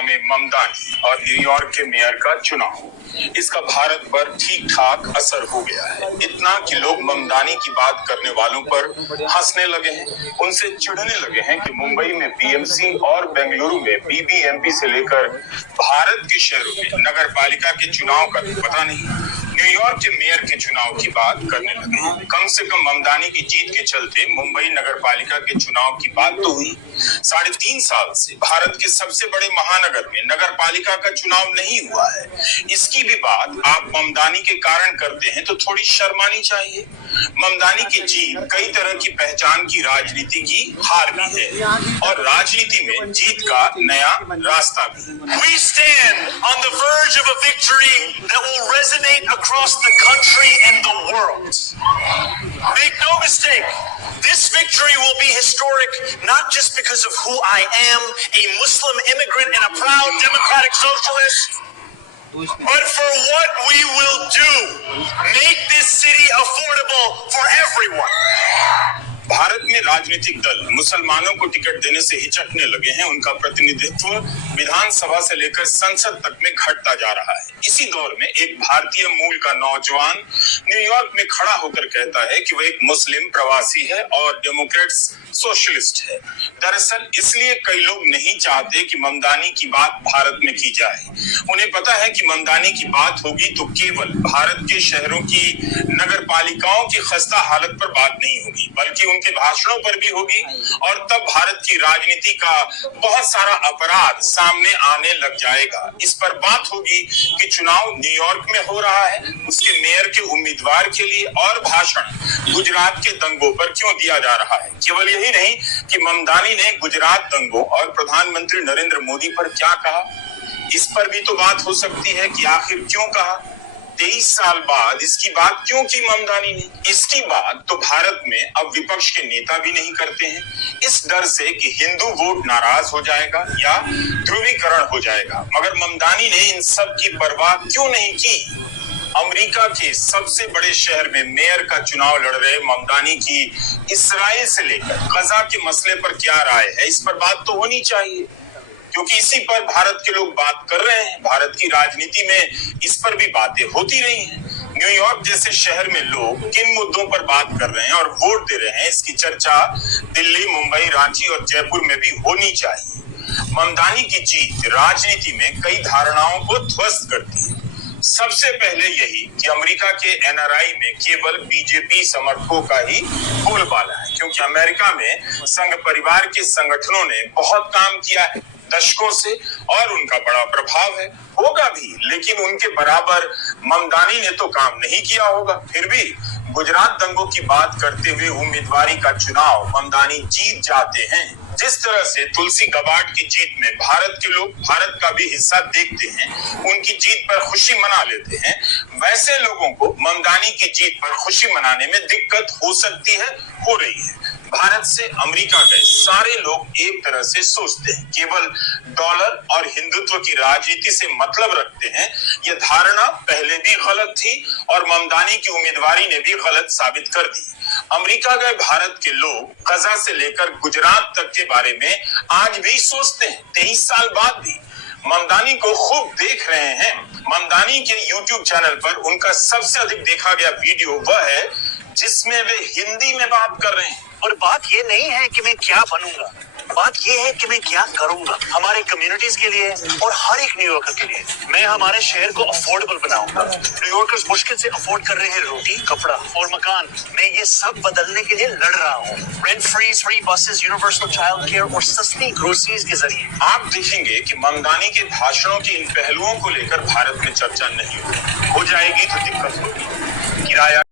जामे ममदानी और न्यूयॉर्क के मेयर का चुनाव, इसका भारत पर ठीक ठाक असर हो गया है। इतना कि लोग ममदानी की बात करने वालों पर हंसने लगे हैं, उनसे चिढ़ने लगे हैं कि मुंबई में बीएमसी और बेंगलुरु में बीबीएमपी से लेकर भारत के शहरों में नगर पालिका के चुनाव का तो पता नहीं, न्यूयॉर्क के मेयर के चुनाव की बात करने लगे हैं। कम से कम ममदानी की जीत के चलते मुंबई नगर पालिका के चुनाव की बात तो हुई। 3.5 साल से भारत के सबसे बड़े महानगर में नगर पालिका का चुनाव नहीं हुआ है। इसकी भी बात आप ममदानी के कारण करते हैं तो थोड़ी शर्म आनी चाहिए। ममदानी की जीत कई तरह की पहचान की राजनीति की हार भी है और राजनीति में जीत का नया रास्ता भी। We stand on the verge of a victory that will resonate across the country and the world. Make no mistake, this victory will be historic not just because of who I am, a Muslim immigrant and a proud democratic socialist, but for what we will do. Make this city affordable for everyone. Bharat में राजनीतिक दल मुसलमानों को ticket देने से हिचकने लगे हैं। उनका प्रतिनिधित्व विधानसभा से लेकर संसद तक में घटता जा रहा है। इसी दौर में एक भारतीय मूल का नौजवान न्यूयॉर्क में खड़ा होकर कहता है कि वह एक मुस्लिम प्रवासी है और डेमोक्रेट्स सोशलिस्ट है। दरअसल इसलिए कई लोग नहीं चाहते कि ममदानी की बात भारत में की जाए। उन्हें पता है कि ममदानी की बात होगी तो केवल भारत के शहरों की नगर पालिकाओं की खस्ता हालत पर बात नहीं होगी, बल्कि उनके भाषणों पर भी होगी और तब भारत की राजनीति का बहुत सारा अपराध सामने आने लग जाएगा। इस पर बात होगी कि चुनाव न्यूयॉर्क में हो रहा है, उसके मेयर के उम्मीदवार के लिए और भाषण गुजरात के दंगों पर क्यों दिया जा रहा है। केवल यही नहीं कि ममदानी ने गुजरात दंगों और प्रधानमंत्री नरेंद्र मोदी पर क्या कहा, इस पर भी तो बात हो सकती है कि आखिर क्यों कहा। 23 साल बाद इसकी बात क्यों की ममदानी ने। इसकी बात तो भारत में अब विपक्ष के नेता भी नहीं करते हैं, इस डर से कि हिंदू वोट नाराज हो जाएगा या ध्रुवीकरण हो जाएगा। मगर ममदानी ने इन सब की परवाह क्यों नहीं की। अमेरिका के सबसे बड़े शहर में मेयर का चुनाव लड़ रहे ममदानी की इस्राइल से लेकर गजा के मसले पर क्या राय है, इस पर बात तो होनी चाहिए, क्योंकि इसी पर भारत के लोग बात कर रहे हैं। भारत की राजनीति में इस पर भी बातें होती रही हैं। न्यूयॉर्क जैसे शहर में लोग किन मुद्दों पर बात कर रहे हैं और वोट दे रहे हैं, इसकी चर्चा दिल्ली, मुंबई, रांची और जयपुर में भी होनी चाहिए। ममदानी की जीत राजनीति में कई धारणाओं को ध्वस्त करती है। सबसे पहले यही कि अमेरिका के एनआरआई में केवल बीजेपी समर्थकों का ही बोलबाला है, क्योंकि अमेरिका में संघ परिवार के संगठनों ने बहुत काम किया है दशकों से और उनका बड़ा प्रभाव है, होगा भी, लेकिन उनके बराबर ममदानी ने तो काम नहीं किया होगा। फिर भी गुजरात दंगों की बात करते हुए उम्मीदवारी का चुनाव ममदानी जीत जाते हैं। जिस तरह से तुलसी गबार्ड की जीत में भारत के लोग भारत का भी हिस्सा देखते हैं, उनकी जीत पर खुशी मना लेते हैं, वैसे लोगों को ममदानी की जीत पर खुशी मनाने में दिक्कत हो सकती है, हो रही है। भारत से अमेरिका गए सारे लोग एक तरह से सोचते हैं, केवल डॉलर और हिंदुत्व की राजनीति से मतलब रखते हैं। यह धारणा पहले भी गलत थी और ममदानी की उम्मीदवारी ने भी गलत साबित कर दी। अमेरिका गए भारत के लोग गजा से लेकर गुजरात तक के बारे में आज भी सोचते हैं, 23 साल बाद भी। ममदानी को खूब देख रहे हैं। ममदानी के YouTube चैनल पर उनका सबसे अधिक देखा गया वीडियो वह है जिसमें वे हिंदी में बात कर रहे हैं। और बात ये नहीं है कि मैं क्या बनूंगा, बात ये है कि मैं क्या करूंगा हमारे कम्युनिटीज के लिए और हर एक न्यूयॉर्कर के लिए। मैं हमारे शहर को अफोर्डेबल बनाऊंगा। न्यूयॉर्कर्स मुश्किल से अफोर्ड कर रहे हैं रोटी, कपड़ा और मकान। मैं ये सब बदलने के लिए लड़ रहा हूँ। Rent free buses, universal child care और सस्ती ग्रोसरीज के जरिए। आप देखेंगे कि ममदानी के भाषणों के इन पहलुओं को लेकर भारत में चर्चा नहीं हो जाएगी तो दिक्कत होगी। किराया